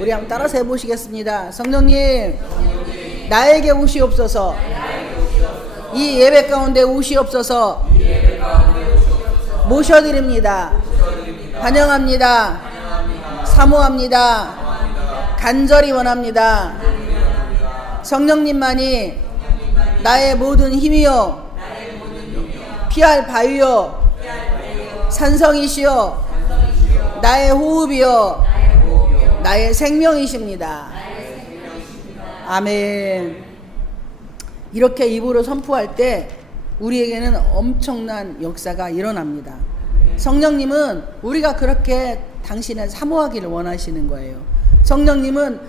우리 한번 따라서 해보시겠습니다. 성령님, 나에게 오시옵소서. 이 예배 가운데 오시옵소서. 모셔드립니다. 환영합니다. 사모합니다. 간절히 원합니다. 성령님만이 나의 모든 힘이요, 피할 바위요, 산성이시요, 나의 호흡이요, 나의 생명이십니다. 아멘. 이렇게 입으로 선포할 때 우리에게는 엄청난 역사가 일어납니다. 성령님은 우리가 그렇게 당신을 사모하기를 원하시는 거예요. 성령님은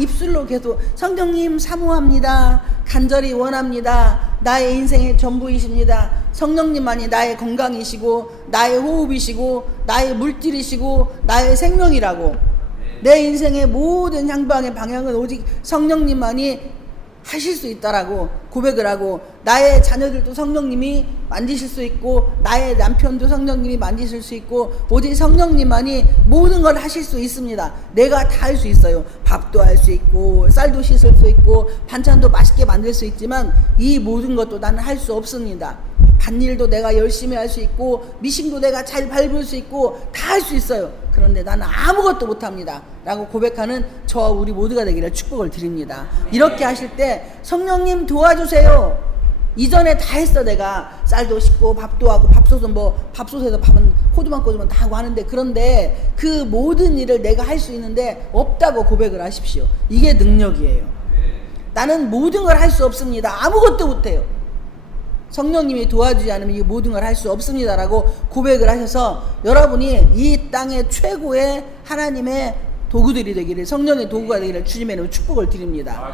입술로 계속 성령님 사모합니다. 간절히 원합니다. 나의 인생의 전부이십니다. 성령님만이 나의 건강이시고 나의 호흡이시고 나의 물질이시고 나의 생명이라고. 내 인생의 모든 향방의 방향은 오직 성령님만이 하실 수 있다라고 고백을 하고, 나의 자녀들도 성령님이 만지실 수 있고 나의 남편도 성령님이 만지실 수 있고 오직 성령님만이 모든 걸 하실 수 있습니다. 내가 다 할 수 있어요. 밥도 할 수 있고 쌀도 씻을 수 있고 반찬도 맛있게 만들 수 있지만 이 모든 것도 나는 할 수 없습니다. 밭일도 내가 열심히 할 수 있고 미싱도 내가 잘 밟을 수 있고 다 할 수 있어요. 그런데 나는 아무것도 못합니다 라고 고백하는 저와 우리 모두가 되기를 축복을 드립니다. 이렇게 하실 때 성령님 도와주세요. 이전에 다 했어. 내가 쌀도 씻고 밥도 하고 밥솥은 밥솥에서 밥은 코드만 꽂으면 다 하고 하는데, 그런데 그 모든 일을 내가 할 수 있는데 없다고 고백을 하십시오. 이게 능력이에요. 나는 모든 걸 할 수 없습니다. 아무것도 못해요. 성령님이 도와주지 않으면 이 모든 걸 할 수 없습니다라고 고백을 하셔서 여러분이 이 땅의 최고의 하나님의 도구들이 되기를, 성령의 도구가 되기를 주님의 이름으로 축복을 드립니다.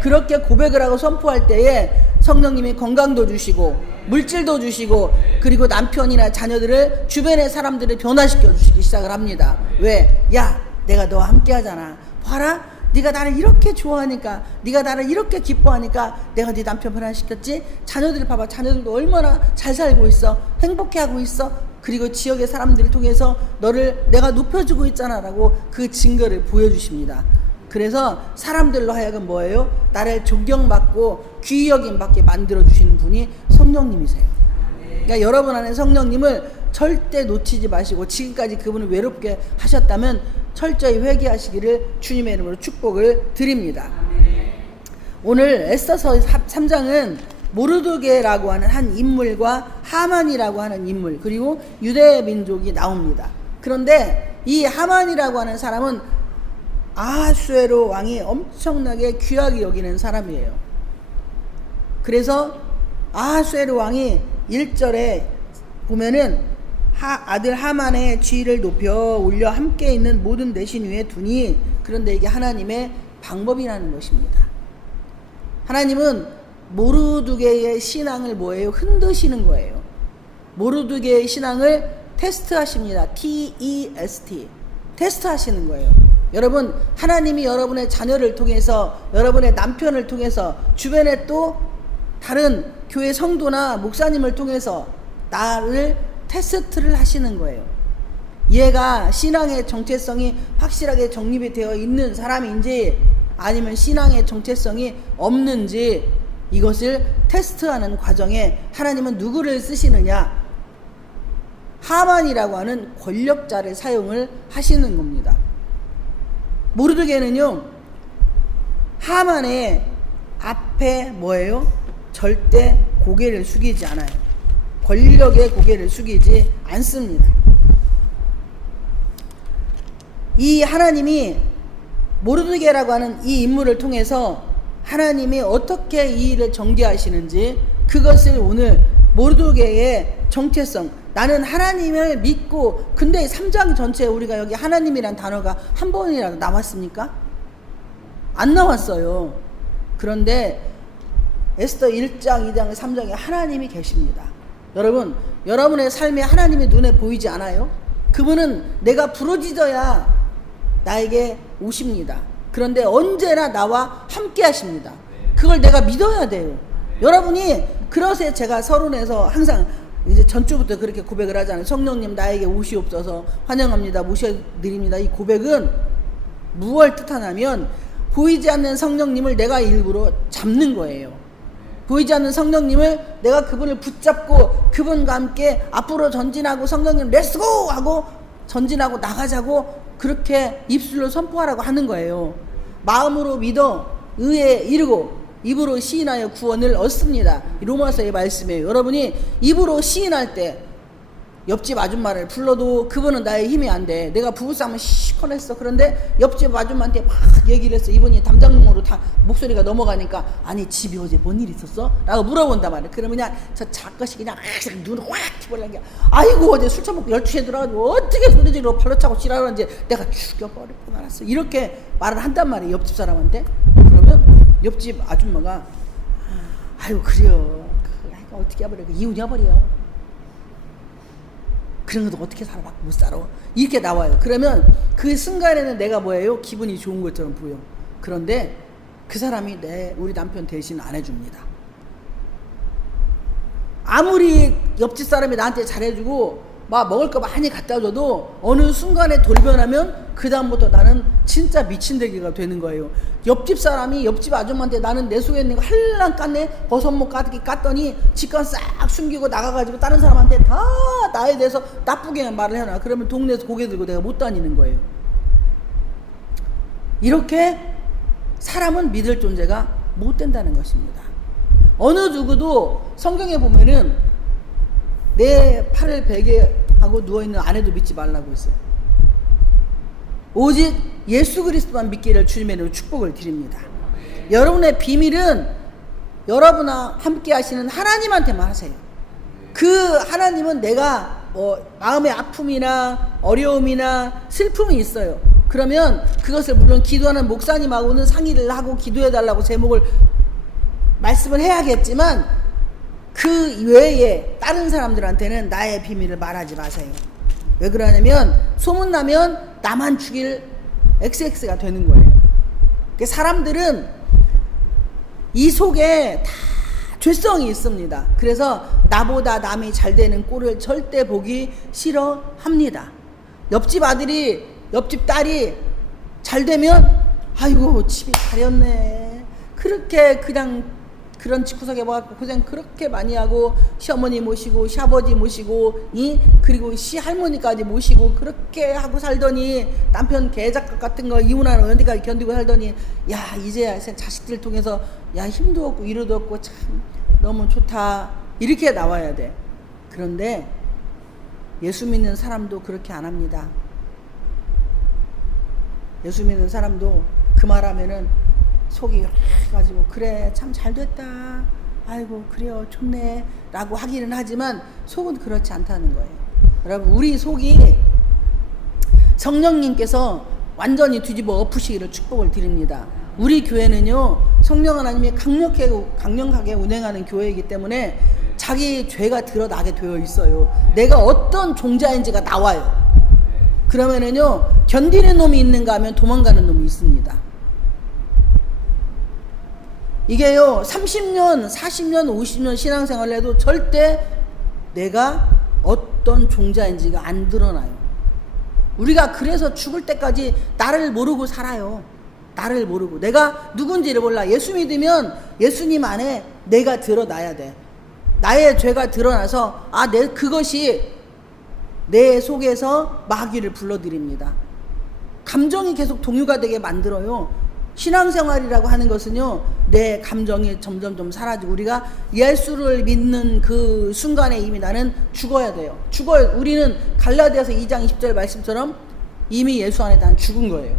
그렇게 고백을 하고 선포할 때에 성령님이 건강도 주시고 물질도 주시고 그리고 남편이나 자녀들을, 주변의 사람들을 변화시켜 주시기 시작을 합니다. 왜? 야, 내가 너와 함께 하잖아. 봐라, 네가 나를 이렇게 좋아하니까, 네가 나를 이렇게 기뻐하니까 내가 네 남편 변화시켰지. 자녀들 봐봐, 자녀들도 얼마나 잘 살고 있어, 행복해하고 있어. 그리고 지역의 사람들을 통해서 너를 내가 높여주고 있잖아 라고 그 증거를 보여주십니다. 그래서 사람들로 하여금 뭐예요? 나를 존경받고 귀히 여김받게 만들어주시는 분이 성령님이세요. 그러니까 여러분 안에 성령님을 절대 놓치지 마시고, 지금까지 그분을 외롭게 하셨다면 철저히 회개하시기를 주님의 이름으로 축복을 드립니다. 오늘 에스더서 3장은 모르드게라고 하는 한 인물과 하만이라고 하는 인물, 그리고 유대 민족이 나옵니다. 그런데 이 하만이라고 하는 사람은 아하수에로 왕이 엄청나게 귀하게 여기는 사람이에요. 그래서 아하수에로 왕이 1절에 보면은 아들 하만의 지위를 높여 올려 함께 있는 모든 대신 위에 두니, 그런데 이게 하나님의 방법이라는 것입니다. 하나님은 모르드게의 신앙을 뭐예요? 흔드시는 거예요. 모르드게의 신앙을 테스트하십니다. TEST. 테스트하시는 거예요. 여러분, 하나님이 여러분의 자녀를 통해서, 여러분의 남편을 통해서, 주변에 또 다른 교회 성도나 목사님을 통해서 나를 테스트를 하시는 거예요. 얘가 신앙의 정체성이 확실하게 정립이 되어 있는 사람인지 아니면 신앙의 정체성이 없는지, 이것을 테스트하는 과정에 하나님은 누구를 쓰시느냐? 하만이라고 하는 권력자를 사용을 하시는 겁니다. 모르드게는요, 하만의 앞에 뭐예요? 절대 고개를 숙이지 않아요. 권력의 고개를 숙이지 않습니다. 이 하나님이 모르드게라고 하는 이 인물을 통해서 하나님이 어떻게 이 일을 전개하시는지, 그것을 오늘 모르드게의 정체성, 나는 하나님을 믿고, 근데 3장 전체에 우리가 여기 하나님이란 단어가 한 번이라도 나왔습니까? 안 나왔어요. 그런데 에스더 1장, 2장, 3장에 하나님이 계십니다. 여러분, 여러분의 삶에 하나님이 눈에 보이지 않아요? 그분은 내가 부르짖어야 나에게 오십니다. 그런데 언제나 나와 함께 하십니다. 그걸 내가 믿어야 돼요. 여러분이, 그러세요. 제가 서론에서 항상 이제 전주부터 그렇게 고백을 하잖아요. 성령님 나에게 오시옵소서, 환영합니다, 모셔드립니다. 이 고백은 무엇을 뜻하냐면 보이지 않는 성령님을 내가 일부러 잡는 거예요. 보이지 않는 성령님을 내가 그분을 붙잡고 그분과 함께 앞으로 전진하고 성령님 렛츠고 하고 전진하고 나가자고 그렇게 입술로 선포하라고 하는 거예요. 마음으로 믿어 의에 이르고 입으로 시인하여 구원을 얻습니다. 로마서의 말씀이에요. 여러분이 입으로 시인할 때 옆집 아줌마를 불러도 그분은 나의 힘이 안 돼. 내가 부부싸움을 시커냈어. 그런데 옆집 아줌마한테 막 얘기를 했어. 이분이 담장롱으로 다 목소리가 넘어가니까 아니 집이 어제 뭔 일 있었어? 라고 물어본단 말이야. 그러면 그냥 저 작것이 그냥 눈을 확 튀버리는 게 아이고 어제 술 처먹고 12시에 들어가지고 어떻게 소리지르고 발로 차고 지랄하는지 내가 죽여버릴 뻔 알았어. 이렇게 말을 한단 말이에요. 옆집 사람한테. 그러면 옆집 아줌마가 아이고 그래요. 어떻게 해버려. 이혼해버려. 그런 것도 어떻게 살아? 못 살아. 이렇게 나와요. 그러면 그 순간에는 내가 뭐예요? 기분이 좋은 것처럼 보여. 그런데 그 사람이 우리 남편 대신 안 해줍니다. 아무리 옆집 사람이 나한테 잘해주고 막 먹을 거 많이 갖다 줘도 어느 순간에 돌변하면 그 다음부터 나는 진짜 미친데기가 되는 거예요. 옆집 사람이 옆집 아줌마한테 나는 내 속에 있는 거 할랑 깠네. 버섯목 가득히 깠더니 직관 싹 숨기고 나가가지고 다른 사람한테 다 나에 대해서 나쁘게 말을 해놔. 그러면 동네에서 고개 들고 내가 못 다니는 거예요. 이렇게 사람은 믿을 존재가 못 된다는 것입니다. 어느 누구도 성경에 보면은 내 팔을 베게 하고 누워있는 아내도 믿지 말라고 했어요. 오직 예수 그리스도만 믿기를 주님의 이름으로 축복을 드립니다. 여러분의 비밀은 여러분과 함께 하시는 하나님한테만 하세요. 그 하나님은 내가 마음의 아픔이나 어려움이나 슬픔이 있어요. 그러면 그것을 물론 기도하는 목사님하고는 상의를 하고 기도해달라고 제목을 말씀을 해야겠지만 그 외에 다른 사람들한테는 나의 비밀을 말하지 마세요. 왜 그러냐면 소문나면 나만 죽일 XX가 되는 거예요. 사람들은 이 속에 다 죄성이 있습니다. 그래서 나보다 남이 잘 되는 꼴을 절대 보기 싫어합니다. 옆집 아들이 옆집 딸이 잘 되면 아이고 집이 잘했네. 그렇게 그냥 그런 집구석에 와갖고 고생 그렇게 많이 하고 시어머니 모시고 시아버지 모시고 그리고 시할머니까지 모시고 그렇게 하고 살더니 남편 개작각 같은 거 이혼하는 언제까지 견디고 살더니 야 이제 자식들 통해서 야 힘도 없고 위로도 없고 참 너무 좋다 이렇게 나와야 돼. 그런데 예수 믿는 사람도 그렇게 안 합니다. 예수 믿는 사람도 그 말하면은 속이 가지고 그래 참 잘됐다 아이고 그래요 좋네 라고 하기는 하지만 속은 그렇지 않다는 거예요. 여러분 우리 속이 성령님께서 완전히 뒤집어 엎으시기를 축복을 드립니다. 우리 교회는요 성령 하나님이 강력하게 운행하는 교회이기 때문에 자기 죄가 드러나게 되어 있어요. 내가 어떤 종자인지가 나와요. 그러면은요 견디는 놈이 있는가 하면 도망가는 놈이 있습니다. 이게요 30년 40년 50년 신앙생활을 해도 절대 내가 어떤 종자인지가 안 드러나요. 우리가 그래서 죽을 때까지 나를 모르고 살아요. 나를 모르고 내가 누군지를 몰라. 예수 믿으면 예수님 안에 내가 드러나야 돼. 나의 죄가 드러나서 그것이 내 속에서 마귀를 불러들입니다. 감정이 계속 동요가 되게 만들어요. 신앙생활이라고 하는 것은요 내 감정이 점점 사라지고 우리가 예수를 믿는 그 순간에 이미 나는 죽어야 돼요. 우리는 갈라디아서 2장 20절 말씀처럼 이미 예수 안에 난 죽은 거예요.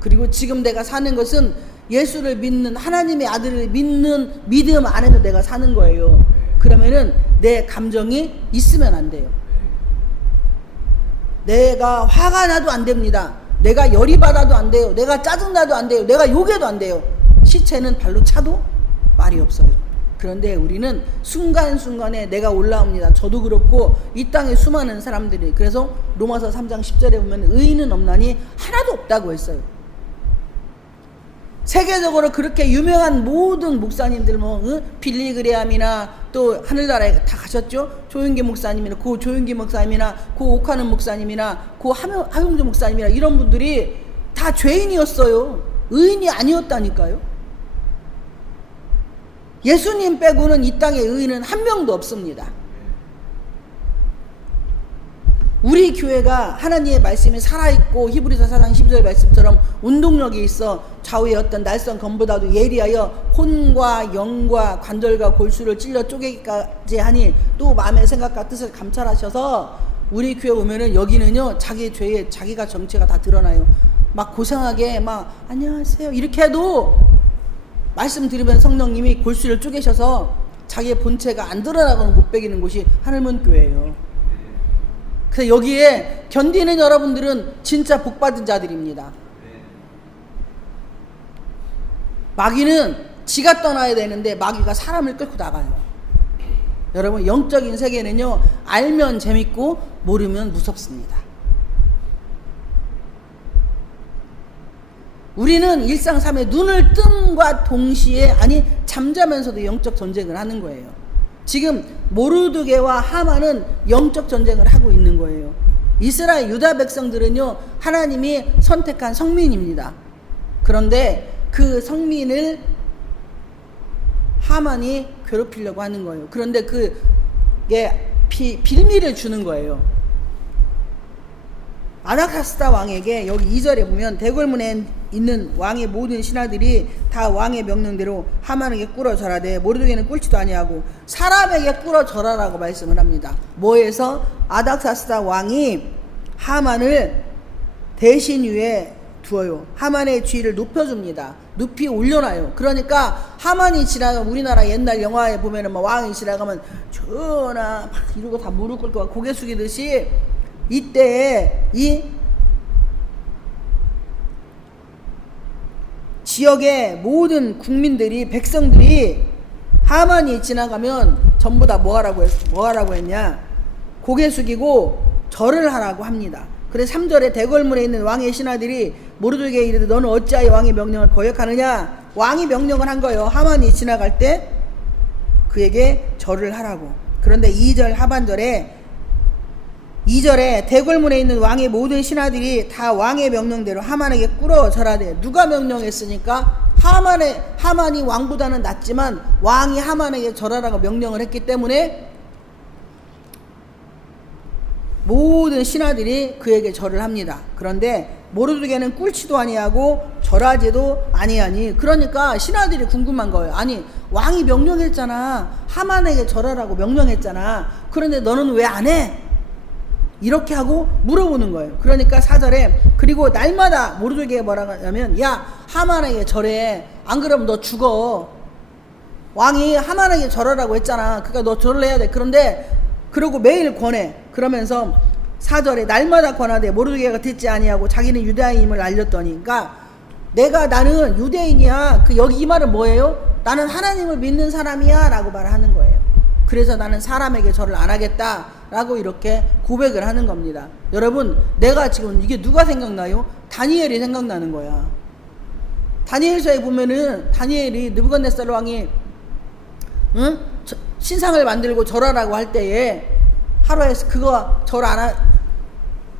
그리고 지금 내가 사는 것은 예수를 믿는 하나님의 아들을 믿는 믿음 안에서 내가 사는 거예요. 그러면은 내 감정이 있으면 안 돼요. 내가 화가 나도 안 됩니다. 내가 열이 받아도 안 돼요. 내가 짜증나도 안 돼요. 내가 욕해도 안 돼요. 시체는 발로 차도 말이 없어요. 그런데 우리는 순간순간에 내가 올라옵니다. 저도 그렇고 이 땅에 수많은 사람들이 그래서 로마서 3장 10절에 보면 의인은 없나니 하나도 없다고 했어요. 세계적으로 그렇게 유명한 모든 목사님들 빌리그레암이나 또 하늘나라에 다 가셨죠. 조윤기 목사님이나 고 조윤기 목사님이나 고 옥하는 목사님이나 고 하용조 목사님이나 이런 분들이 다 죄인이었어요. 의인이 아니었다니까요. 예수님 빼고는 이 땅에 의인은 한 명도 없습니다. 우리 교회가 하나님의 말씀이 살아있고 히브리서 4장 12절 말씀처럼 운동력이 있어 좌우의 어떤 날선 검보다도 예리하여 혼과 영과 관절과 골수를 찔러 쪼개기까지 하니 또 마음의 생각과 뜻을 감찰하셔서 우리 교회 오면은 여기는요 자기 죄에 자기가 정체가 다 드러나요. 막 고상하게 막 안녕하세요 이렇게 해도 말씀 들으면 성령님이 골수를 쪼개셔서 자기의 본체가 안 드러나고는 못 베기는 곳이 하늘문 교회예요. 그래서 여기에 견디는 여러분들은 진짜 복받은 자들입니다. 마귀는 지가 떠나야 되는데 마귀가 사람을 끌고 나가요. 여러분 영적인 세계는요 알면 재밌고 모르면 무섭습니다. 우리는 일상삶에 눈을 뜸과 동시에 아니 잠자면서도 영적 전쟁을 하는 거예요. 지금 모르드게와 하만은 영적 전쟁을 하고 있는 거예요. 이스라엘 유다 백성들은요 하나님이 선택한 성민입니다. 그런데 그 성민을 하만이 괴롭히려고 하는 거예요. 그런데 그게 빌미를 주는 거예요. 아닥사스다 왕에게 여기 2절에 보면 대궐문에 있는 왕의 모든 신하들이 다 왕의 명령대로 하만에게 꿇어 절하되 모르드게는 꿇지도 아니하고 사람에게 꿇어 절하라고 말씀을 합니다. 뭐해서 아닥사스다 왕이 하만을 대신 위에 두어요. 하만의 지위를 높여줍니다. 높이 올려놔요. 그러니까 하만이 지나가면 우리나라 옛날 영화에 보면은 막 왕이 지나가면 전하 막 이러고 다 무릎 꿇고 고개 숙이듯이 이때에 이 지역의 모든 국민들이 백성들이 하만이 지나가면 전부 다 뭐하라고 했냐 고개 숙이고 절을 하라고 합니다. 그래서 3절에 대궐문에 있는 왕의 신하들이 모르드게에 이르되 너는 어찌하여 왕의 명령을 거역하느냐. 왕이 명령을 한 거예요. 하만이 지나갈 때 그에게 절을 하라고. 그런데 2절 하반절에 2절에 대궐문에 있는 왕의 모든 신하들이 다 왕의 명령대로 하만에게 꿇어 절하되 누가 명령했으니까 하만이 왕보다는 낫지만 왕이 하만에게 절하라고 명령을 했기 때문에 모든 신하들이 그에게 절을 합니다. 그런데 모르드게는 꿇지도 아니하고 절하지도 아니하니 그러니까 신하들이 궁금한 거예요. 아니 왕이 명령했잖아. 하만에게 절하라고 명령했잖아. 그런데 너는 왜 안 해? 이렇게 하고 물어보는 거예요. 그러니까 4절에 그리고 날마다 모르드게가 뭐라고 하냐면 야 하만에게 절해. 안 그러면 너 죽어. 왕이 하만에게 절하라고 했잖아. 그러니까 너 절을 해야 돼. 그런데 그러고 매일 권해. 그러면서 4절에 날마다 권하되 모르드게가 듣지 아니하고 자기는 유대인임을 알렸더니 그러니까 나는 유대인이야. 여기 이 말은 뭐예요? 나는 하나님을 믿는 사람이야 라고 말하는 거예요. 그래서 나는 사람에게 절을 안 하겠다 라고 이렇게 고백을 하는 겁니다. 여러분 내가 지금 이게 누가 생각나요? 다니엘이 생각나는 거야. 다니엘서에 보면은 다니엘이 느부갓네살 왕이 신상을 만들고 절하라고 할 때에 하루에 그거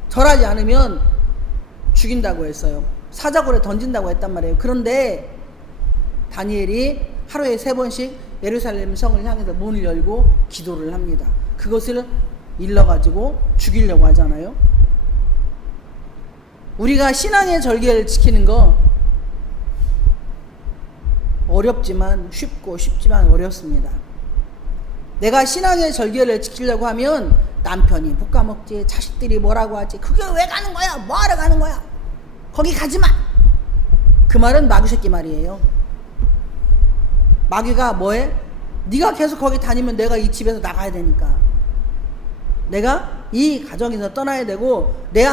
절하지 않으면 죽인다고 했어요. 사자굴에 던진다고 했단 말이에요. 그런데 다니엘이 하루에 3번씩 예루살렘 성을 향해서 문을 열고 기도를 합니다. 그것을 일러가지고 죽이려고 하잖아요. 우리가 신앙의 절개를 지키는 거 어렵지만 쉽지만 어렵습니다. 내가 신앙의 절개를 지키려고 하면 남편이 볶아먹지, 자식들이 뭐라고 하지, 그게 왜 가는 거야? 뭐하러 가는 거야? 거기 가지마. 그 말은 마귀 새끼 말이에요. 마귀가 뭐해? 네가 계속 거기 다니면 내가 이 집에서 나가야 되니까, 내가 이 가정에서 떠나야 되고, 네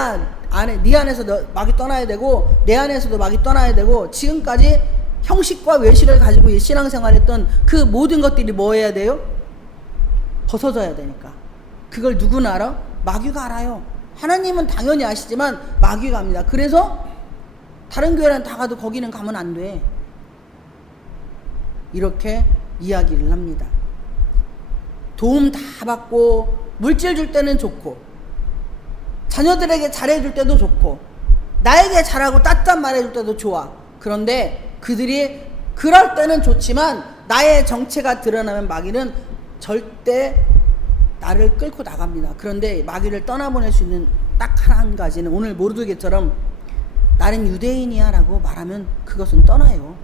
안에서 마귀 떠나야 되고, 내 안에서도 마귀 떠나야 되고, 지금까지 형식과 외식을 가지고 신앙생활했던 그 모든 것들이 뭐 해야 돼요? 벗어져야 되니까. 그걸 누구나 알아? 마귀가 알아요. 하나님은 당연히 아시지만 마귀가 압니다. 그래서 다른 교회는 다 가도 거기는 가면 안 돼. 이렇게 이야기를 합니다. 도움 다 받고 물질 줄 때는 좋고 자녀들에게 잘해줄 때도 좋고 나에게 잘하고 따뜻한 말해줄 때도 좋아. 그런데 그들이 그럴 때는 좋지만 나의 정체가 드러나면 마귀는 절대 나를 끌고 나갑니다. 그런데 마귀를 떠나보낼 수 있는 딱 한 가지는 오늘 모르드게처럼 나는 유대인이야 라고 말하면 그것은 떠나요.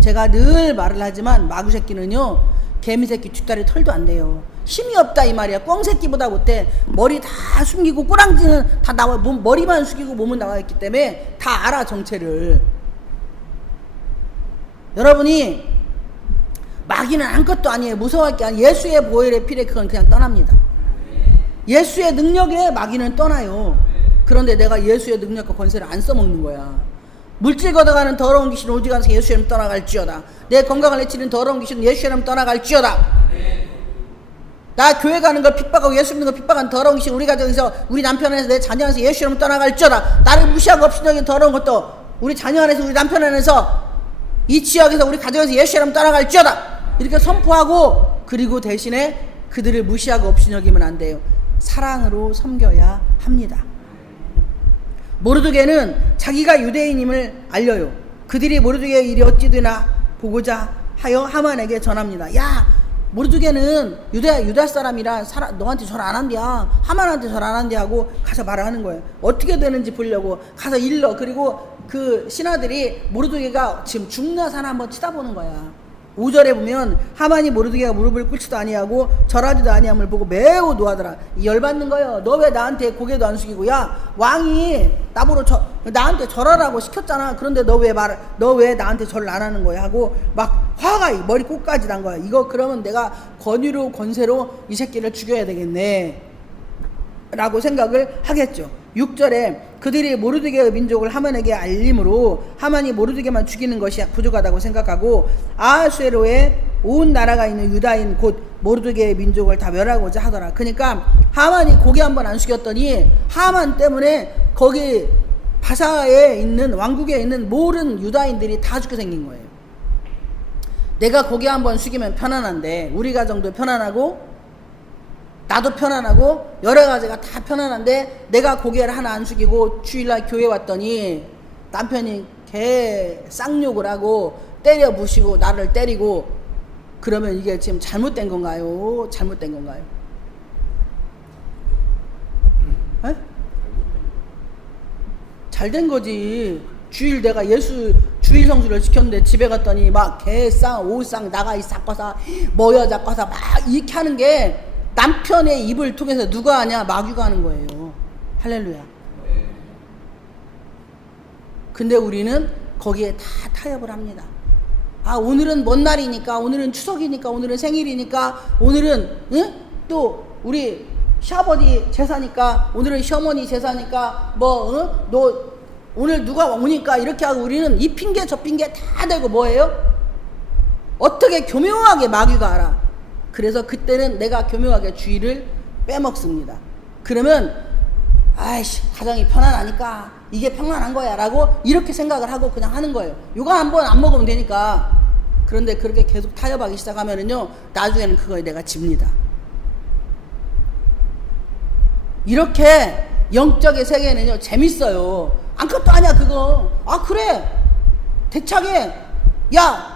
제가 늘 말을 하지만 마귀 새끼는요, 개미 새끼 뒷다리 털도 안 돼요. 힘이 없다 이 말이야. 꿩 새끼보다 못해. 머리 다 숨기고 꼬랑지는 다 나와, 머리만 숙이고 몸은 나와 있기 때문에 다 알아 정체를. 여러분이 마귀는 아무것도 아니에요. 무서워할 게 아니에요. 예수의 보혈의 피래 그건 그냥 떠납니다. 예수의 능력에 마귀는 떠나요. 그런데 내가 예수의 능력과 권세를 안 써먹는 거야. 물질 걷어가는 더러운 귀신 오직 안에서 예수 이름 떠나갈지어다. 내 건강을 해치는 더러운 귀신 예수 이름 떠나갈지어다. 나 교회 가는 걸 핍박하고 예수 믿는 걸 핍박한 더러운 귀신 우리 가정에서 우리 남편 안에서 내 자녀 안에서 예수 이름 떠나갈지어다. 나를 무시하고 업신여긴 더러운 것도 우리 자녀 안에서 우리 남편 안에서 이 지역에서 우리 가정에서 예수 이름 떠나갈지어다. 이렇게 선포하고, 그리고 대신에 그들을 무시하고 업신여기면 안 돼요. 사랑으로 섬겨야 합니다. 모르드게는 자기가 유대인임을 알려요. 그들이 모르드게의 일이 어찌 되나 보고자 하여 하만에게 전합니다. 야, 모르드게는 유다 사람이라 너한테 절 안 한대야. 하만한테 절 안 한대 하고 가서 말을 하는 거예요. 어떻게 되는지 보려고 가서 일러. 그리고 그 신하들이 모르드게가 지금 죽나 사나 한번 치다보는 거야. 5절에 보면 하만이 모르드게가 무릎을 꿇지도 아니하고 절하지도 아니함을 보고 매우 노하더라. 열받는 거예요. 너 왜 나한테 고개도 안 숙이고, 야 왕이 나한테 절하라고 시켰잖아. 그런데 너 왜 나한테 절을 안 하는 거야 하고 막 화가 머리 끝까지 난 거야. 이거 그러면 내가 권위로 권세로 이 새끼를 죽여야 되겠네 라고 생각을 하겠죠. 6절에 그들이 모르드게의 민족을 하만에게 알림으로 하만이 모르드게만 죽이는 것이 부족하다고 생각하고 아하수에로에 온 나라가 있는 유다인 곧 모르드게의 민족을 다 멸하고자 하더라. 그러니까 하만이 고개 한번 안 숙였더니 하만 때문에 거기 바사에 있는 왕국에 있는 모든 유다인들이 다 죽게 생긴 거예요. 내가 고개 한번 숙이면 편안한데, 우리 가정도 편안하고 나도 편안하고 여러 가지가 다 편안한데, 내가 고개를 하나 안 숙이고 주일날 교회 왔더니 남편이 개 쌍욕을 하고 때려 부시고 나를 때리고, 그러면 이게 지금 잘못된 건가요? 잘못된 건가요? 에? 잘된 거지. 주일 내가 주일 성수를 지켰는데 집에 갔더니 막 개쌍 오쌍 나가 이 삭과사 뭐 여자 과사 막 이렇게 하는 게 남편의 입을 통해서 누가 하냐? 마귀가 하는 거예요. 할렐루야. 근데 우리는 거기에 다 타협을 합니다. 아, 오늘은 먼 날이니까, 오늘은 추석이니까, 오늘은 생일이니까, 오늘은 또 우리 시아버지 제사니까, 오늘은 시어머니 제사니까, 너 오늘 누가 오니까 이렇게 하고, 우리는 이 핑계 저 핑계 다 대고 뭐예요? 어떻게 교묘하게 마귀가 알아. 그래서 그때는 내가 교묘하게 주의를 빼먹습니다. 그러면 아이씨 가정이 편안하니까 이게 평안한 거야 라고 이렇게 생각을 하고 그냥 하는 거예요. 요거 한번 안 먹으면 되니까. 그런데 그렇게 계속 타협하기 시작하면은요, 나중에는 그거에 내가 집니다. 이렇게 영적의 세계는요 재밌어요. 아무것도 아니야 그거. 아 그래 대차게 야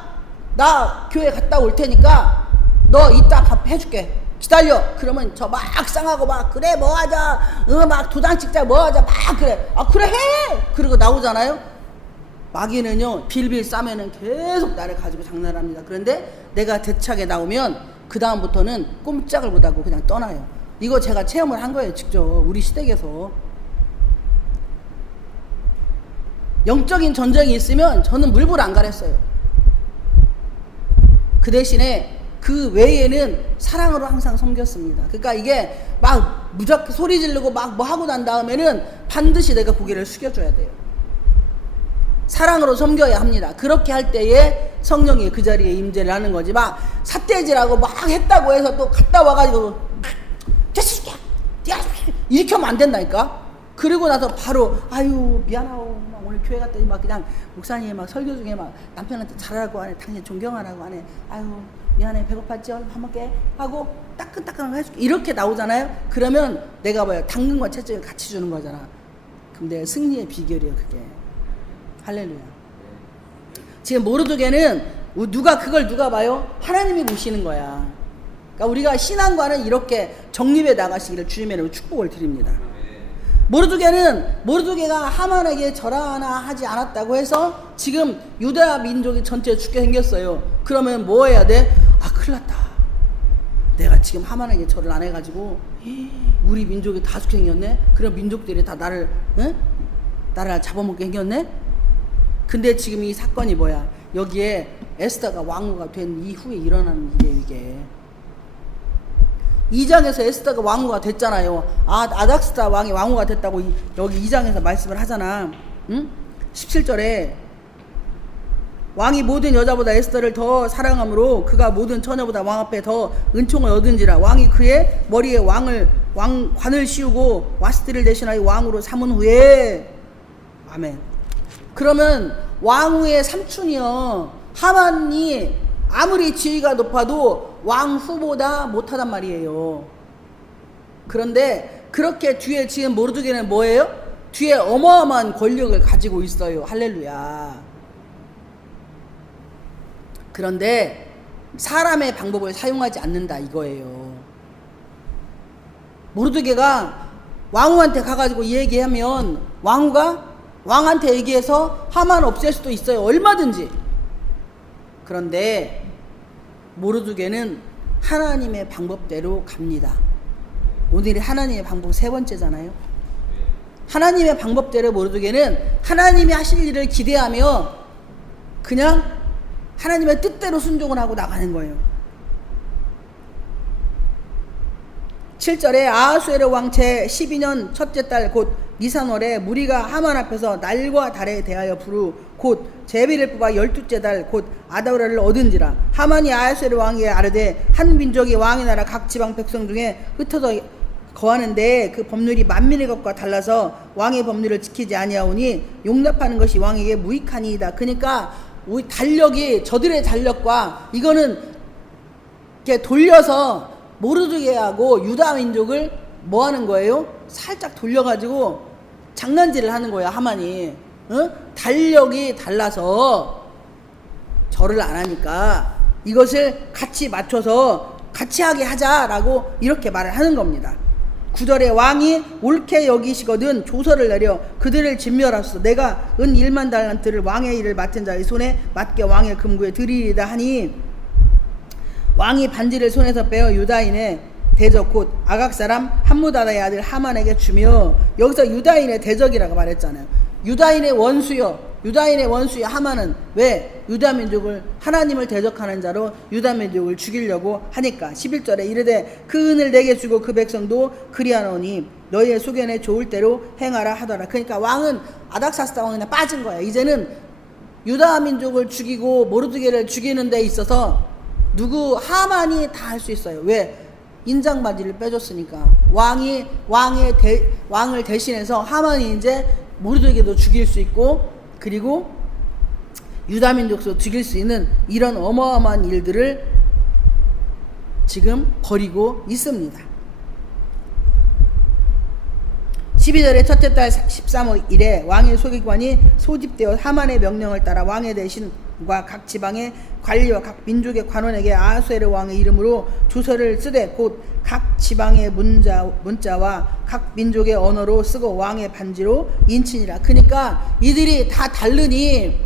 나 교회 갔다 올 테니까 너 이따 밥 해줄게. 기다려. 그러면 저 막 쌍하고 막 그래 뭐하자 막 도장 찍자 뭐하자 막 그래. 아 그래 해. 그리고 나오잖아요. 마귀는요 빌빌 싸면은 계속 나를 가지고 장난합니다. 그런데 내가 대차게 나오면 그 다음부터는 꼼짝을 못하고 그냥 떠나요. 이거 제가 체험을 한 거예요. 직접 우리 시댁에서. 영적인 전쟁이 있으면 저는 물불 안 가렸어요. 그 대신에 그 외에는 사랑으로 항상 섬겼습니다. 그러니까 이게 막 무작정 소리 지르고 막 뭐 하고 난 다음에는 반드시 내가 고개를 숙여줘야 돼요. 사랑으로 섬겨야 합니다. 그렇게 할 때에 성령이 그 자리에 임재를 하는 거지. 막 삿대질하고 막 했다고 해서 또 갔다 와가지고 이렇게 하면 안 된다니까. 그리고 나서 바로 아유 미안하오 막 오늘 교회 갔더니 막 그냥 목사님 막 설교 중에 막 남편한테 잘하라고 하네, 당신 존경하라고 하네, 아유 미안해 배고팠지 얼른 밥 먹게 하고 따끈따끈한 거 해줄게 이렇게 나오잖아요. 그러면 내가 뭐야 당근과 채찍을 같이 주는 거잖아. 근데 승리의 비결이에요, 그게. 할렐루야. 지금 모르드게는 누가 그걸 누가 봐요? 하나님이 보시는 거야. 그러니까 우리가 신앙과는 이렇게 정립해 나가시기를 주님의 이름으로 축복을 드립니다. 모르드게가 하만에게 절하나 하지 않았다고 해서 지금 유다 민족이 전체 죽게 생겼어요. 그러면 뭐 해야 돼? 아, 큰일 났다. 내가 지금 하만에게 절을 안 해가지고 우리 민족이 다 죽게 생겼네? 그럼 민족들이 다 나를 잡아먹게 생겼네? 근데 지금 이 사건이 뭐야? 여기에 에스더가 왕후가 된 이후에 일어나는 일이에요, 이게. 2장에서 에스더가 왕후가 됐잖아요. 아닥스다 왕이 왕후가 됐다고 여기 2장에서 말씀을 하잖아. 응? 17절에 왕이 모든 여자보다 에스더를 더 사랑함으로 그가 모든 처녀보다 왕 앞에 더 은총을 얻은지라. 왕이 그의 머리에 왕관을 씌우고 와스티를 대신하여 왕으로 삼은 후에. 아멘. 그러면 왕후의 삼촌이요, 하만이 아무리 지위가 높아도 왕후보다 못하단 말이에요. 그런데 그렇게 뒤에 지금 모르드게는 뭐예요? 뒤에 어마어마한 권력을 가지고 있어요. 할렐루야. 그런데 사람의 방법을 사용하지 않는다 이거예요. 모르드게가 왕후한테 가가지고 얘기하면 왕후가 왕한테 얘기해서 하만 없앨 수도 있어요. 얼마든지. 그런데 모르드게는 하나님의 방법대로 갑니다. 오늘이 하나님의 방법 세 번째잖아요. 하나님의 방법대로 모르드게는 하나님이 하실 일을 기대하며 그냥 하나님의 뜻대로 순종을 하고 나가는 거예요. 7절에 아하수에르 왕 제 12년 첫째 달 곧 니산월에 무리가 하만 앞에서 날과 달에 대하여 부르 곧 제비를 뽑아 12째 달 곧 아다우라를 얻은지라. 하만이 아하수에르 왕에게 아르되 한 민족이 왕의 나라 각 지방 백성 중에 흩어져 거하는데 그 법률이 만민의 것과 달라서 왕의 법률을 지키지 아니하오니 용납하는 것이 왕에게 무익하니이다. 그러니까 우리 달력이 저들의 달력과 이거는 이렇게 돌려서 모르드게하고 유다 민족을 뭐 하는 거예요? 살짝 돌려가지고 장난질을 하는 거야, 하만이. 달력이 달라서 절을 안 하니까 이것을 같이 맞춰서 같이 하게 하자라고 이렇게 말을 하는 겁니다. 9절에 왕이 옳게 여기시거든 조서를 내려 그들을 진멸하소서. 내가 은 1만 달란트를 왕의 일을 맡은 자의 손에 맡겨 왕의 금고에 드리리다 하니 왕이 반지를 손에서 빼어 유다인의 대적 곧 아각 사람 함무다다의 아들 하만에게 주며, 여기서 유다인의 대적이라고 말했잖아요. 유다인의 원수여 하만은 왜? 유다 민족을 하나님을 대적하는 자로 유다 민족을 죽이려고 하니까. 11절에 이르되 그 은을 내게 주고 그 백성도 그리하노니 너희의 소견에 좋을 대로 행하라 하더라. 그러니까 왕은 아닥사스다 왕은 그냥 빠진 거야. 이제는 유다 민족을 죽이고 모르드게를 죽이는 데 있어서 하만이 다 할 수 있어요. 왜? 인장바지를 빼줬으니까. 왕을 대신해서 하만이 이제 모르드게도 죽일 수 있고, 그리고 유다민족도 죽일 수 있는 이런 어마어마한 일들을 지금 벌이고 있습니다. 12절에 첫째 달 13일에 왕의 소기관이 소집되어 하만의 명령을 따라 왕의 대신과 각 지방의 관리와 각 민족의 관원에게 아하수에르 왕의 이름으로 조서를 쓰되 곧 각 지방의 문자와 각 민족의 언어로 쓰고 왕의 반지로 인치니라. 그러니까 이들이 다 다르니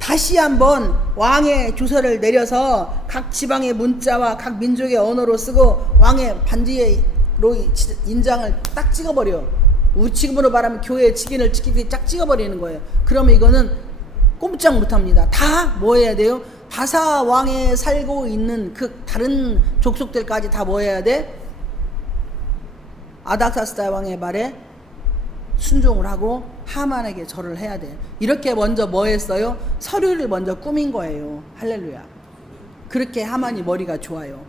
다시 한번 왕의 조서를 내려서 각 지방의 문자와 각 민족의 언어로 쓰고 왕의 반지로 인장을 딱 찍어버려. 우리 지금으로 말하면 교회의 직인을 찍기 딱 찍어버리는 거예요. 그러면 이거는 꼼짝 못합니다. 다 뭐 해야 돼요? 바사 왕에 살고 있는 그 다른 족속들까지 다 뭐 해야 돼? 아닥사스다 왕의 말에 순종을 하고 하만에게 절을 해야 돼. 이렇게 먼저 뭐 했어요? 서류를 먼저 꾸민 거예요. 할렐루야. 그렇게 하만이 머리가 좋아요.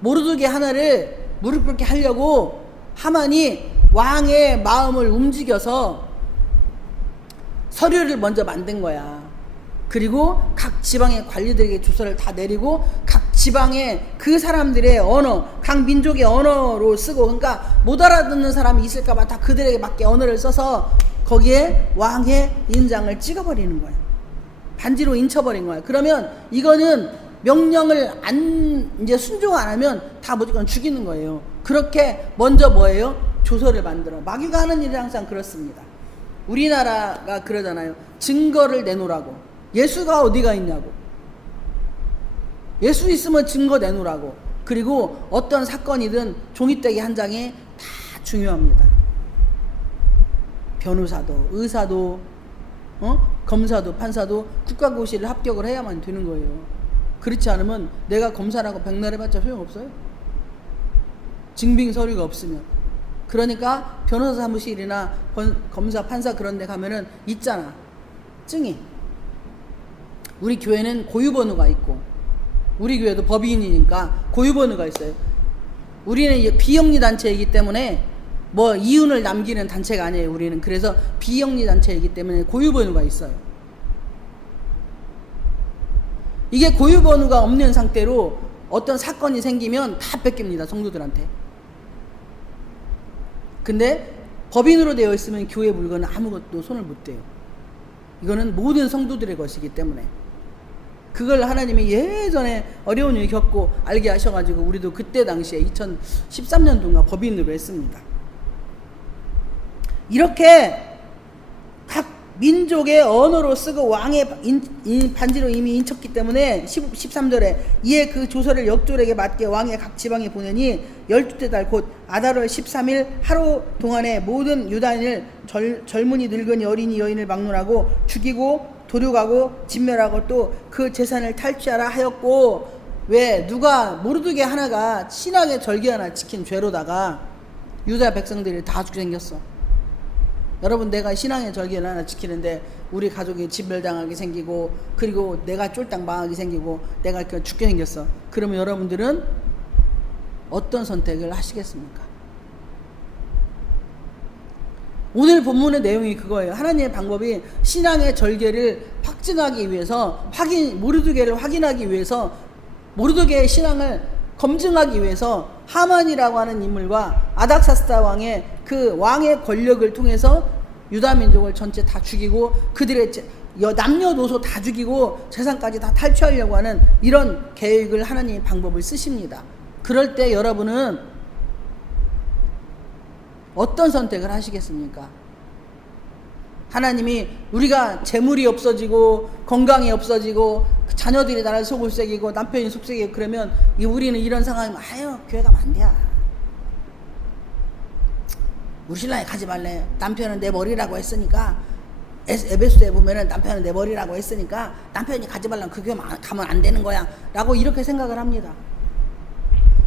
모르드게 하나를 무릎 꿇게 하려고 하만이 왕의 마음을 움직여서 서류를 먼저 만든 거야. 그리고 각 지방의 관리들에게 조서를 다 내리고 각 지방의 그 사람들의 언어, 각 민족의 언어로 쓰고, 그러니까 못 알아듣는 사람이 있을까봐 다 그들에게 맞게 언어를 써서 거기에 왕의 인장을 찍어버리는 거예요. 반지로 인쳐버린 거예요. 그러면 이거는 명령을 이제 순종 안 하면 다 무조건 죽이는 거예요. 그렇게 먼저 뭐예요? 조서를 만들어. 마귀가 하는 일이 항상 그렇습니다. 우리나라가 그러잖아요. 증거를 내놓으라고. 예수가 어디가 있냐고. 예수 있으면 증거 내놓으라고. 그리고 어떤 사건이든 종이떼기 한 장에 다 중요합니다. 변호사도, 의사도, 검사도, 판사도 국가고시를 합격을 해야만 되는 거예요. 그렇지 않으면 내가 검사라고 백날 해봤자 소용없어요. 증빙 서류가 없으면. 그러니까 변호사 사무실이나 검사, 판사 그런 데 가면은 있잖아. 증이. 우리 교회는 고유번호가 있고, 우리 교회도 법인이니까 고유번호가 있어요. 우리는 비영리 단체이기 때문에 뭐 이윤을 남기는 단체가 아니에요. 우리는. 그래서 비영리 단체이기 때문에 고유번호가 있어요. 이게 고유번호가 없는 상태로 어떤 사건이 생기면 다 뺏깁니다. 성도들한테. 근데 법인으로 되어 있으면 교회 물건은 아무것도 손을 못 대요. 이거는 모든 성도들의 것이기 때문에. 그걸 하나님이 예전에 어려운 일 겪고 알게 하셔가지고 우리도 그때 당시에 2013년도인가 법인으로 했습니다. 이렇게 각 민족의 언어로 쓰고 왕의 반지로 이미 인쳤기 때문에 13절에 이에 그 조서를 역졸에게 맞게 왕의 각 지방에 보내니 12대 달 곧 아달월 13일 하루 동안에 모든 유다인을 젊은이 늙은이 어린이 여인을 막론하고 죽이고 도륙하고 진멸하고 또 그 재산을 탈취하라 하였고, 왜 누가 모르드게 하나가 신앙의 절기 하나 지킨 죄로다가 유다 백성들이 다 죽게 생겼어. 여러분, 내가 신앙의 절기를 하나 지키는데 우리 가족이 진멸당하게 생기고, 그리고 내가 쫄딱 망하게 생기고, 내가 죽게 생겼어. 그러면 여러분들은 어떤 선택을 하시겠습니까? 오늘 본문의 내용이 그거예요. 하나님의 방법이 신앙의 절개를 확증하기 위해서, 모르드게를 확인하기 위해서, 모르드게의 신앙을 검증하기 위해서 하만이라고 하는 인물과 아닥사스다 왕의 그 왕의 권력을 통해서 유다 민족을 전체 다 죽이고 그들의 남녀노소 다 죽이고 재산까지 다 탈취하려고 하는 이런 계획을 하나님의 방법을 쓰십니다. 그럴 때 여러분은 어떤 선택을 하시겠습니까? 하나님이 우리가 재물이 없어지고 건강이 없어지고 자녀들이 나를 속을새기고 남편이 속색이고 그러면 우리는 이런 상황이면 아유 교회 가면 안 돼. 우리 신랑이 가지 말래. 남편은 내 머리라고 했으니까, 에베소에 보면은 남편은 내 머리라고 했으니까 남편이 가지 말라면 그 교회 가면 안 되는 거야 라고 이렇게 생각을 합니다.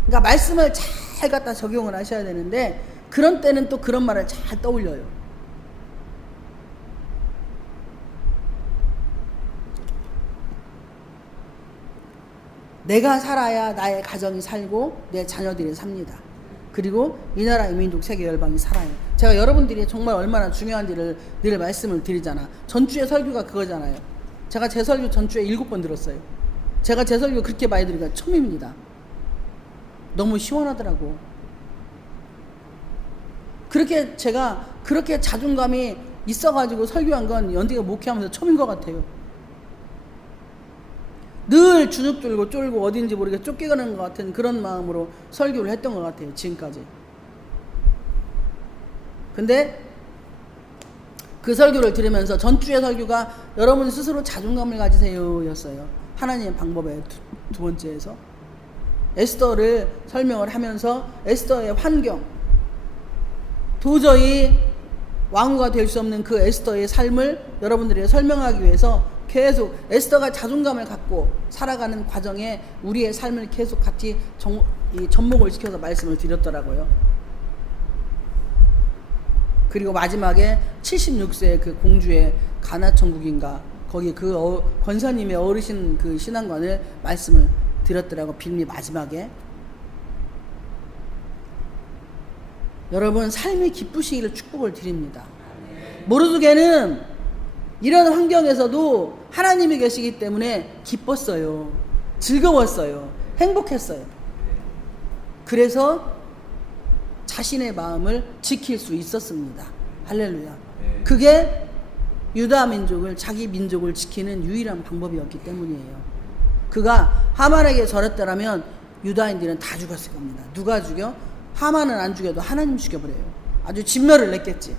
그러니까 말씀을 잘 갖다 적용을 하셔야 되는데 그런 때는 또 그런 말을 잘 떠올려요. 내가 살아야 나의 가정이 살고 내 자녀들이 삽니다. 그리고 이 나라 이 민족 세계 열방이 살아요. 제가 여러분들이 정말 얼마나 중요한지를 늘 말씀을 드리잖아. 전주의 설교가 그거잖아요. 제가 제 설교 전주에 7번 들었어요. 제가 제 설교 그렇게 많이 들으니까 처음입니다. 너무 시원하더라고. 그렇게 제가 그렇게 자존감이 있어가지고 설교한 건 연대가 목회하면서 처음인 것 같아요. 늘 주눅 들고 쫄고 어딘지 모르게 쫓겨가는 것 같은 그런 마음으로 설교를 했던 것 같아요. 지금까지. 근데 그 설교를 들으면서 전주의 설교가 여러분 스스로 자존감을 가지세요 였어요. 하나님의 방법의 두 번째에서 에스더를 설명을 하면서 에스더의 환경, 도저히 왕후가 될 수 없는 그 에스더의 삶을 여러분들에게 설명하기 위해서 계속 에스더가 자존감을 갖고 살아가는 과정에 우리의 삶을 계속 같이 접목을 시켜서 말씀을 드렸더라고요. 그리고 마지막에 76세의 그 공주의 가나천국인가 거기 그 권사님의 어르신 그 신앙관을 말씀을 드렸더라고. 빌미 마지막에. 여러분 삶이 기쁘시기를 축복을 드립니다. 모르드게는 이런 환경에서도 하나님이 계시기 때문에 기뻤어요. 즐거웠어요. 행복했어요. 그래서 자신의 마음을 지킬 수 있었습니다. 할렐루야. 그게 유다 민족을, 자기 민족을 지키는 유일한 방법이었기 때문이에요. 그가 하만에게 절했더라면 유다인들은 다 죽었을 겁니다. 누가 죽여? 하만은 안 죽여도 하나님 죽여버려요. 아주 진멸을 냈겠지.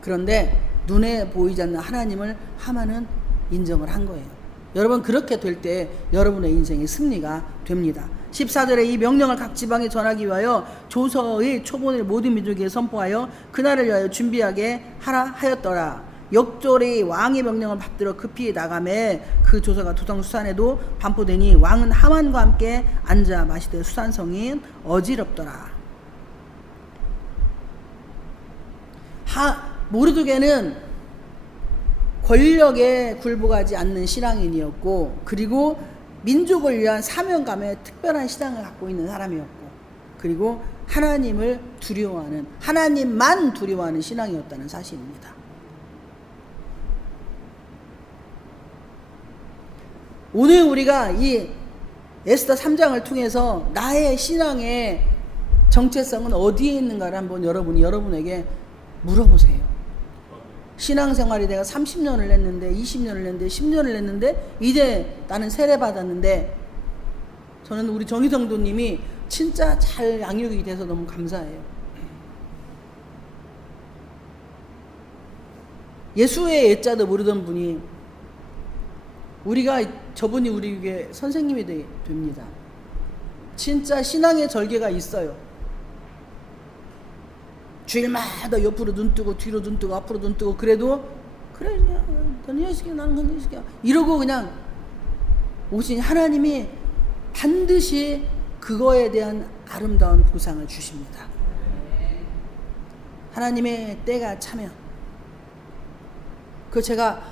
그런데 눈에 보이지 않는 하나님을 하만은 인정을 한 거예요. 여러분, 그렇게 될 때 여러분의 인생이 승리가 됩니다. 14절에 이 명령을 각 지방에 전하기 위하여 조서의 초본을 모든 민족에게 선포하여 그날을 위하여 준비하게 하라 하였더라. 역졸이 왕의 명령을 받들어 급히 나가매 그 조서가 도성 수산에도 반포되니 왕은 하만과 함께 앉아 마시되 수산성인 어지럽더라. 모르드게는 권력에 굴복하지 않는 신앙인이었고, 그리고 민족을 위한 사명감에 특별한 신앙을 갖고 있는 사람이었고, 그리고 하나님을 두려워하는, 하나님만 두려워하는 신앙이었다는 사실입니다. 오늘 우리가 이 에스더 3장을 통해서 나의 신앙의 정체성은 어디에 있는가를 한번 여러분에게 물어보세요. 신앙생활이 내가 30년을 했는데, 20년을 했는데, 10년을 했는데, 이제 나는 세례받았는데, 저는 우리 정희성도님이 진짜 잘 양육이 돼서 너무 감사해요. 예수의 예자도 모르던 분이, 저분이 우리에게 선생님이 됩니다. 진짜 신앙의 절개가 있어요. 주일마다 옆으로 눈 뜨고 뒤로 눈 뜨고 앞으로 눈 뜨고, 그래도 그래, 너는 예수야, 나는 예수야 이러고 그냥 오신 하나님이 반드시 그거에 대한 아름다운 보상을 주십니다. 하나님의 때가 차면. 제가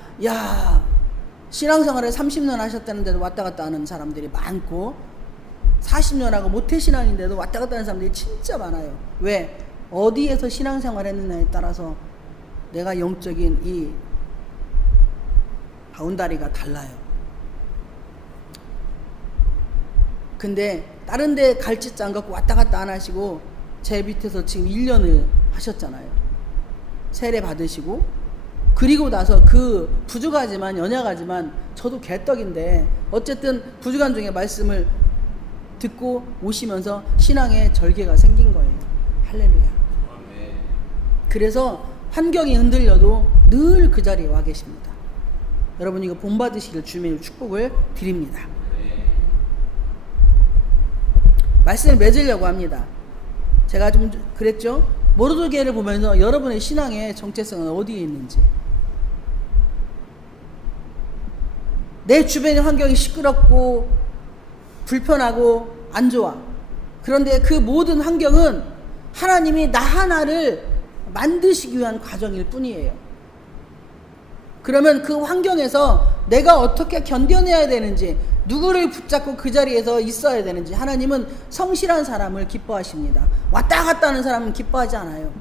신앙생활을 30년 하셨다는데도 왔다 갔다 하는 사람들이 많고, 40년 하고 모태신앙인데도 왔다 갔다 하는 사람들이 진짜 많아요. 왜? 어디에서 신앙생활 했느냐에 따라서 내가 영적인 이 바운다리가 달라요. 근데 다른 데 갈짓자 안 갖고 왔다 갔다 안 하시고 제 밑에서 지금 1년을 하셨잖아요. 세례 받으시고, 그리고 나서 그 부족하지만 연약하지만 저도 개떡인데 어쨌든 부족한 중에 말씀을 듣고 오시면서 신앙의 절개가 생긴 거예요. 할렐루야. 그래서 환경이 흔들려도 늘 그 자리에 와 계십니다. 여러분, 이거 본받으시길 주님의 축복을 드립니다. 말씀을 맺으려고 합니다. 제가 좀 그랬죠? 모르드게를 보면서 여러분의 신앙의 정체성은 어디에 있는지, 내 주변의 환경이 시끄럽고 불편하고 안 좋아. 그런데 그 모든 환경은 하나님이 나 하나를 만드시기 위한 과정일 뿐이에요. 그러면 그 환경에서 내가 어떻게 견뎌내야 되는지, 누구를 붙잡고 그 자리에서 있어야 되는지, 하나님은 성실한 사람을 기뻐하십니다. 왔다 갔다 하는 사람은 기뻐하지 않아요.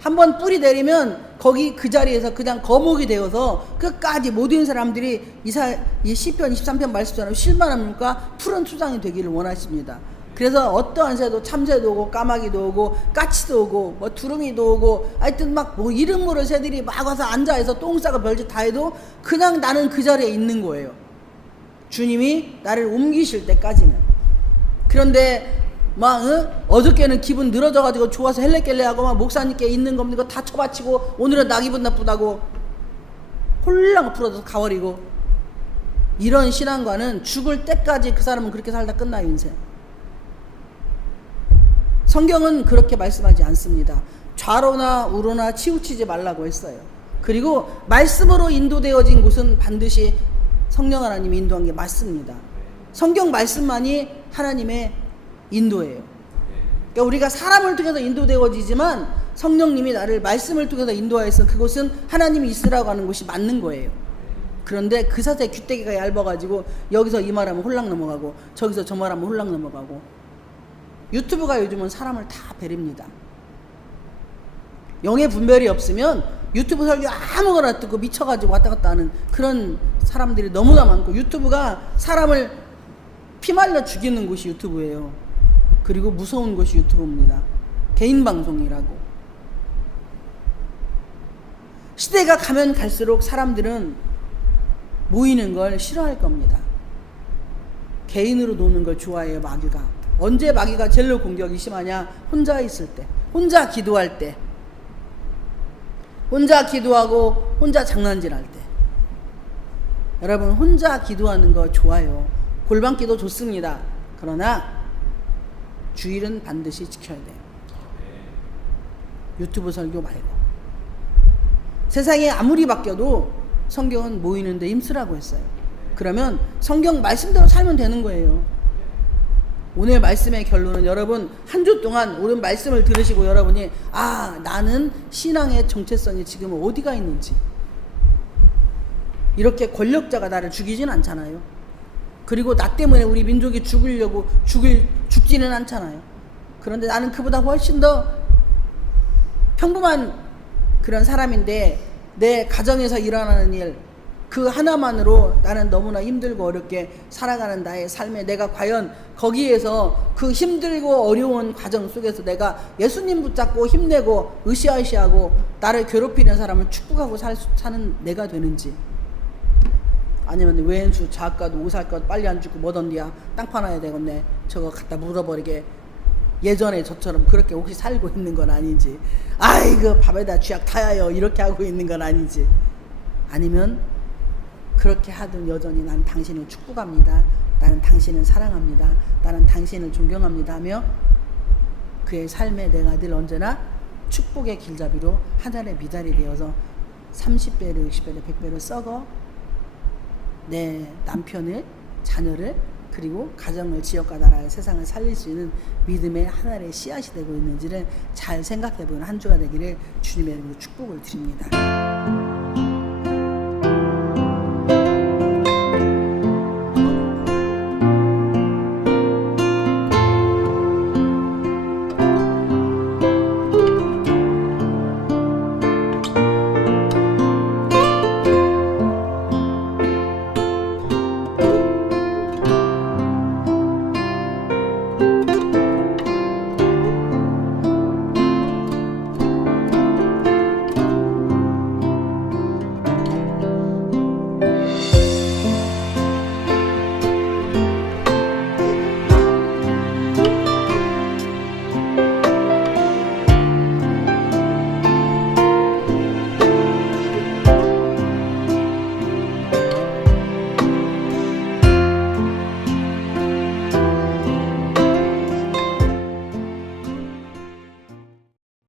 한번 뿌리 내리면 거기 그 자리에서 그냥 거목이 되어서 끝까지 모든 사람들이 이 시편 23편 말씀처럼 실만합니까? 푸른 초장이 되기를 원하십니다. 그래서 어떠한 새도, 참새도 오고 까마귀도 오고 까치도 오고 뭐 두루미도 오고, 하여튼 막 뭐 이름 모를 새들이 막 와서 앉아서 똥 싸고 별짓 다 해도 그냥 나는 그 자리에 있는 거예요. 주님이 나를 옮기실 때까지는. 그런데 막 어저께는 기분 늘어져가지고 좋아서 헬레켈레하고 막 목사님께 있는 겁니다 다 쳐바치고, 오늘은 나 기분 나쁘다고 홀랑 풀어서 가버리고, 이런 신앙과는 죽을 때까지 그 사람은 그렇게 살다 끝나요, 인생. 성경은 그렇게 말씀하지 않습니다. 좌로나 우로나 치우치지 말라고 했어요. 그리고 말씀으로 인도되어진 곳은 반드시 성령 하나님이 인도한 게 맞습니다. 성경 말씀만이 하나님의 인도예요. 그러니까 우리가 사람을 통해서 인도되어지지만 성령님이 나를 말씀을 통해서 인도하여서 그곳은 하나님이 있으라고 하는 곳이 맞는 거예요. 그런데 그 사자의 귀때기가 얇아가지고 여기서 이 말하면 홀랑 넘어가고 저기서 저 말하면 홀랑 넘어가고, 유튜브가 요즘은 사람을 다 베립니다. 영의 분별이 없으면 유튜브 설교 아무거나 듣고 미쳐가지고 왔다 갔다 하는 그런 사람들이 너무나 많고, 유튜브가 사람을 피말려 죽이는 곳이 유튜브예요. 그리고 무서운 곳이 유튜브입니다. 개인 방송이라고. 시대가 가면 갈수록 사람들은 모이는 걸 싫어할 겁니다. 개인으로 노는 걸 좋아해요. 마귀가. 언제 마귀가 제일로 공격이 심하냐? 혼자 있을 때, 혼자 기도할 때, 혼자 기도하고 혼자 장난질할 때. 여러분, 혼자 기도하는 거 좋아요. 골방기도 좋습니다. 그러나 주일은 반드시 지켜야 돼요. 유튜브 설교 말고. 세상이 아무리 바뀌어도 성경은 모이는데 힘쓰라고 했어요. 그러면 성경 말씀대로 살면 되는 거예요. 오늘 말씀의 결론은, 여러분 한 주 동안 오늘 말씀을 들으시고 여러분이 나는 신앙의 정체성이 지금 어디가 있는지, 이렇게 권력자가 나를 죽이진 않잖아요. 그리고 나 때문에 우리 민족이 죽지는 않잖아요. 그런데 나는 그보다 훨씬 더 평범한 그런 사람인데, 내 가정에서 일어나는 일 그 하나만으로 나는 너무나 힘들고 어렵게 살아가는 나의 삶에, 내가 과연 거기에서 그 힘들고 어려운 과정 속에서 내가 예수님 붙잡고 힘내고 으쌰으쌰하고 나를 괴롭히는 사람을 축복하고 사는 내가 되는지, 아니면 왼수 작가도 옷 살 것 빨리 안 주고 뭐던디야, 땅 파놔야 되겠네, 저거 갖다 묻어버리게, 예전에 저처럼 그렇게 혹시 살고 있는 건 아닌지, 아이고 밥에다 쥐약 타야요 이렇게 하고 있는 건 아닌지, 아니면 그렇게 하든 여전히 나는 당신을 축복합니다, 나는 당신을 사랑합니다, 나는 당신을 존경합니다 하며 그의 삶에 내가 늘 언제나 축복의 길잡이로 하늘의 미달이 되어서 30배를 60배를 100배를 썩어 내 남편을, 자녀를, 그리고 가정을, 지역과 나라를, 세상을 살릴 수 있는 믿음의 하늘의 씨앗이 되고 있는지를 잘 생각해보는 한 주가 되기를 주님의 이름으로 축복을 드립니다.